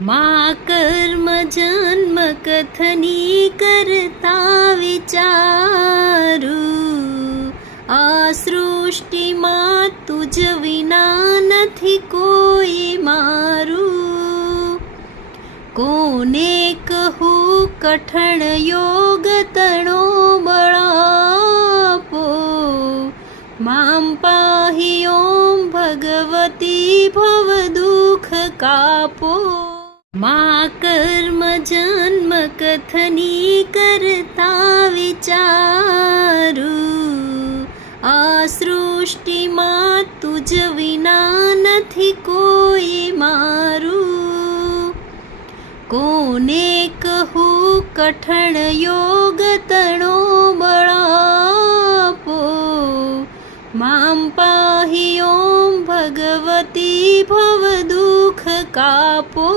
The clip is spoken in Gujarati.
मा कर्म जन्म कथनी करता विचारू, આ સૃષ્ટિમાં તુજ વિના નથી કોઈ મારું. કોને કહું કઠણ યોગ તણો બળાપો, મામ પાહી ઓમ ભગવતી ભવ દુઃખ કાપો. મા કર્મ જન્મ કથની કરતા વિચારું, આ સૃષ્ટિમાં તુજ વિના નથી કોઈ મારું. કોને કહું કઠણ યોગ તણો બળાપો, મામ પાહી ઓમ ભગવતી ભવ દુઃખ કાપો.